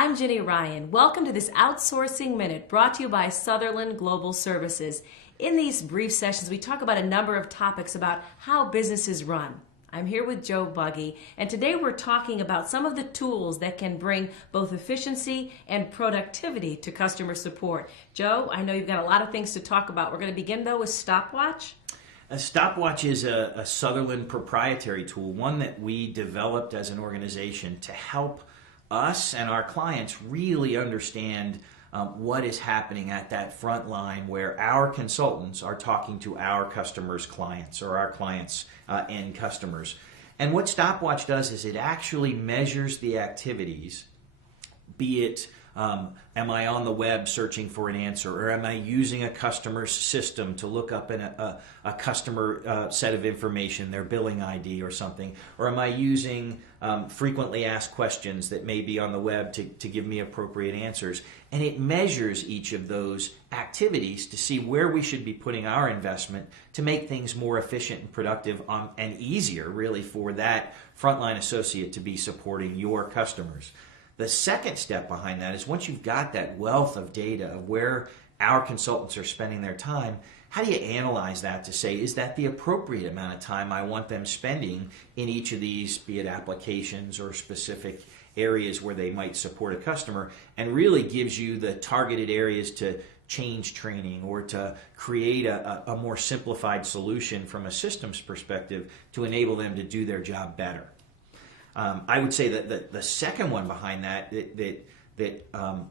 I'm Ginny Ryan. Welcome to this Outsourcing Minute brought to you by Sutherland Global Services. In these brief sessions, we talk about a number of topics about how businesses run. I'm here with Joe Buggy, and today we're talking about some of the tools that can bring both efficiency and productivity to customer support. Joe, I know you've got a lot of things to talk about. We're going to begin, though, with Stopwatch. A stopwatch is a Sutherland proprietary tool, one that we developed as an organization to help us and our clients really understand what is happening at that front line where our consultants are talking to our customers' clients or our clients' end customers. And what Stopwatch does is it actually measures the activities, be it am I on the web searching for an answer, or am I using a customer's system to look up a customer set of information, their billing ID or something, or am I using frequently asked questions that may be on the web to give me appropriate answers. And it measures each of those activities to see where we should be putting our investment to make things more efficient and productive and easier really for that frontline associate to be supporting your customers. The second step behind that is once you've got that wealth of data of where our consultants are spending their time, how do you analyze that to say, is that the appropriate amount of time I want them spending in each of these, be it applications or specific areas where they might support a customer, and really gives you the targeted areas to change training or to create a more simplified solution from a systems perspective to enable them to do their job better. I would say that the second one behind that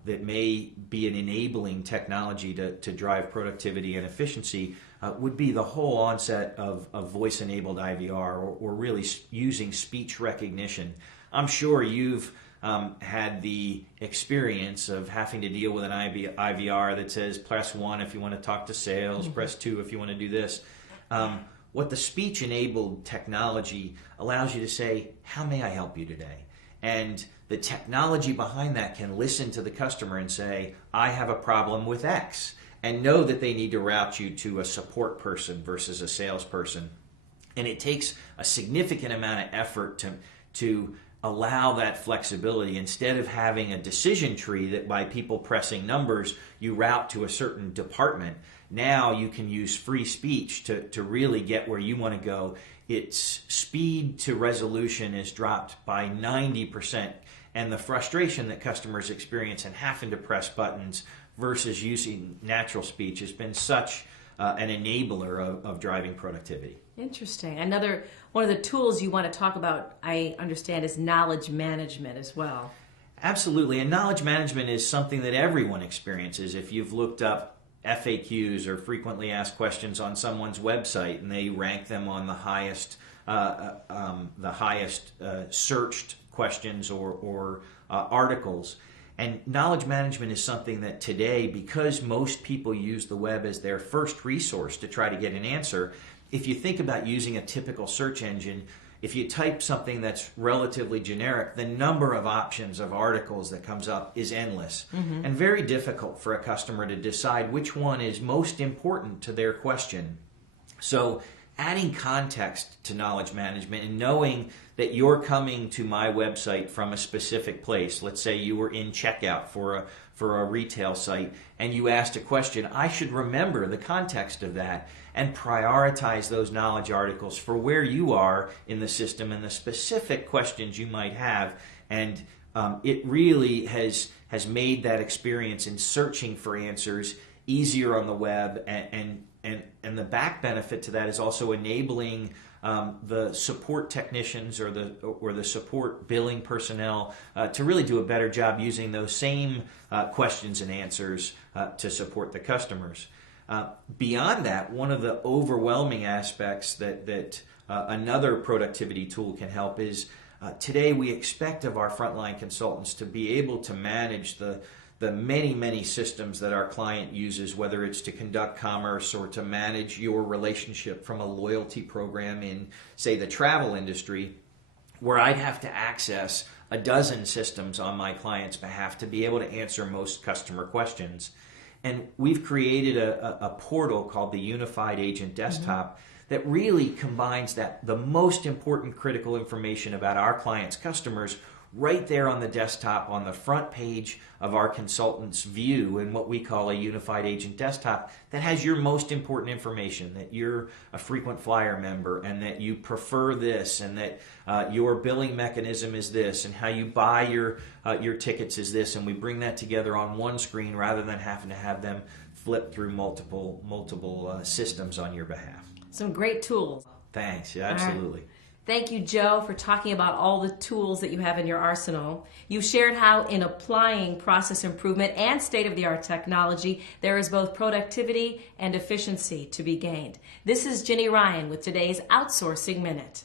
may be an enabling technology to drive productivity and efficiency would be the whole onset of voice-enabled IVR or really using speech recognition. I'm sure you've had the experience of having to deal with an IVR that says press 1 if you want to talk to sales, press 2 if you want to do this. What the speech-enabled technology allows you to say, how may I help you today? And the technology behind that can listen to the customer and say, I have a problem with X, and know that they need to route you to a support person versus a salesperson. And it takes a significant amount of effort to allow that flexibility. Instead of having a decision tree that by people pressing numbers, you route to a certain department. Now you can use free speech to really get where you want to go. Its speed to resolution is dropped by 90%, and the frustration that customers experience in having to press buttons versus using natural speech has been such an enabler of driving productivity. Interesting. Another one of the tools you want to talk about, I understand, is knowledge management as well. Absolutely. And knowledge management is something that everyone experiences. If you've looked up FAQs or frequently asked questions on someone's website and they rank them on the highest searched questions or articles. And knowledge management is something that today, because most people use the web as their first resource to try to get an answer, if you think about using a typical search engine, if you type something that's relatively generic, the number of options of articles that comes up is endless and very difficult for a customer to decide which one is most important to their question. So adding context to knowledge management and knowing that you're coming to my website from a specific place, let's say you were in checkout for a retail site and you asked a question, I should remember the context of that and prioritize those knowledge articles for where you are in the system and the specific questions you might have. And it really has made that experience in searching for answers easier on the web, and the back benefit to that is also enabling the support technicians or the support billing personnel to really do a better job using those same questions and answers to support the customers. Beyond that, one of the overwhelming aspects that another productivity tool can help is today we expect of our frontline consultants to be able to manage the many systems that our client uses, whether it's to conduct commerce or to manage your relationship from a loyalty program in, say, the travel industry, where I'd have to access a dozen systems on my client's behalf to be able to answer most customer questions. And we've created a portal called the Unified Agent Desktop that really combines the most important critical information about our clients' customers right there on the desktop on the front page of our consultant's view in what we call a unified agent desktop that has your most important information, that you're a frequent flyer member and that you prefer this and that your billing mechanism is this and how you buy your tickets is this, and we bring that together on one screen rather than having to have them flip through multiple systems on your behalf. Some great tools. Thanks. Yeah, absolutely. Thank you, Joe, for talking about all the tools that you have in your arsenal. You shared how in applying process improvement and state-of-the-art technology, there is both productivity and efficiency to be gained. This is Ginny Ryan with today's Outsourcing Minute.